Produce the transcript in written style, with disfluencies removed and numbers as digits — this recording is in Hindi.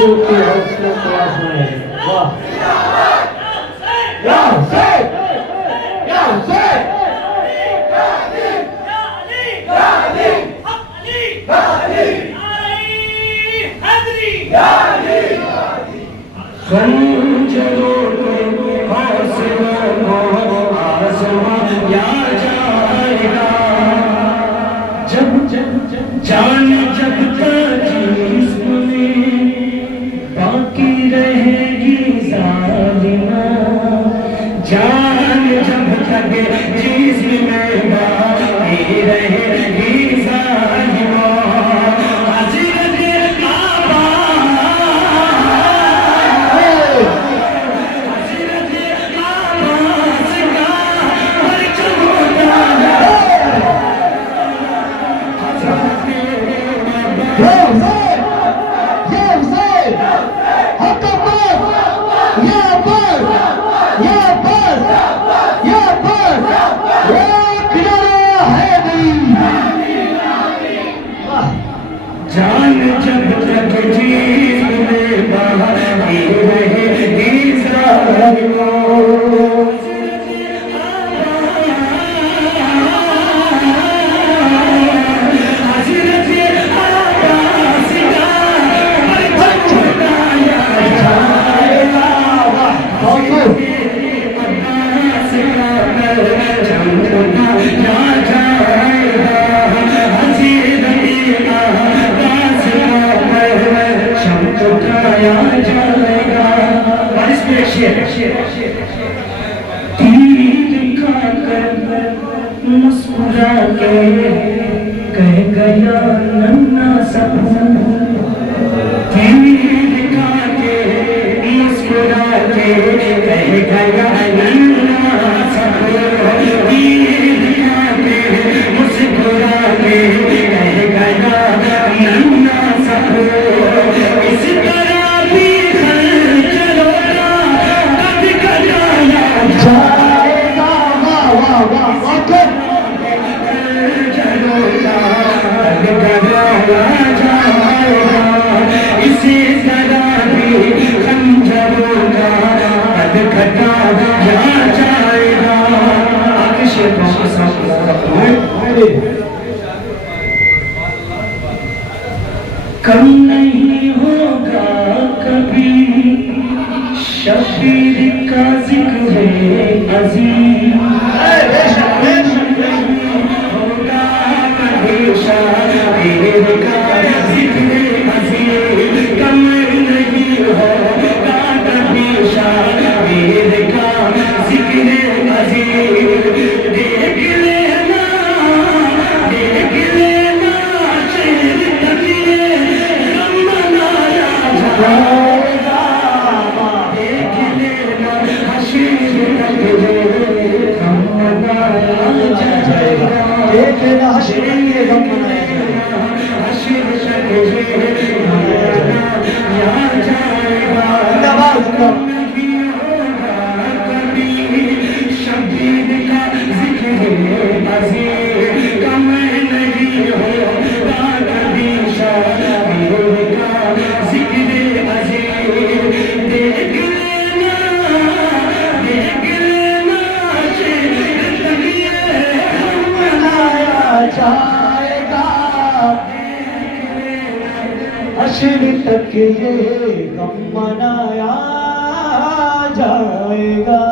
की हौसला क्लास में। वाह या हुसैन या हुसैन खंजरों पे हौसलों को आज़माया जाएगा। जब जान जब तक जिस्म में बाकी रहेगी ज़ालिमा, जान जब तक जिस्म में बाकी रहेगी ज़ालिमा। जान जब तक जिस्म में बाकी रहेगी ज़ालिमा। मुस्कुरा के कह गया नन्ना सपना, दिखा के मुस्कुरा के कह गया नन्ना सपना, दिखा के मुस्कुरा के कह गया नन्ना सपना। इस तरह भी चलो कभी कटाया जाएगा। वाह वाह वाह इसी तरह भी खंजरों का खटखटाया जाएगा। आगे शेर कम नहीं होगा कभी शबीर का जिक्र अजीम, होगा कभी शबीर का जिक्र अजीम। कम नहीं होगा कभी शबीर का जिक्र अजीम। देख लेना चेहरे तकिए गम मनाया जाएगा। देख लेना हशीर तकिए गम मनाया जाएगा। देख लेना हशीर तकिए गम मनाया जाएगा। हशीर तकिए मनाया जाएगा। कम नहीं होगा कभी शबीर का जिक्र अजीम। कम नहीं होगा कभी शबीर का जिक्र अजीम। देख लेना चेहरे तकिए मनाया जाएगा। हशीर तकिए गम मनाया जाएगा।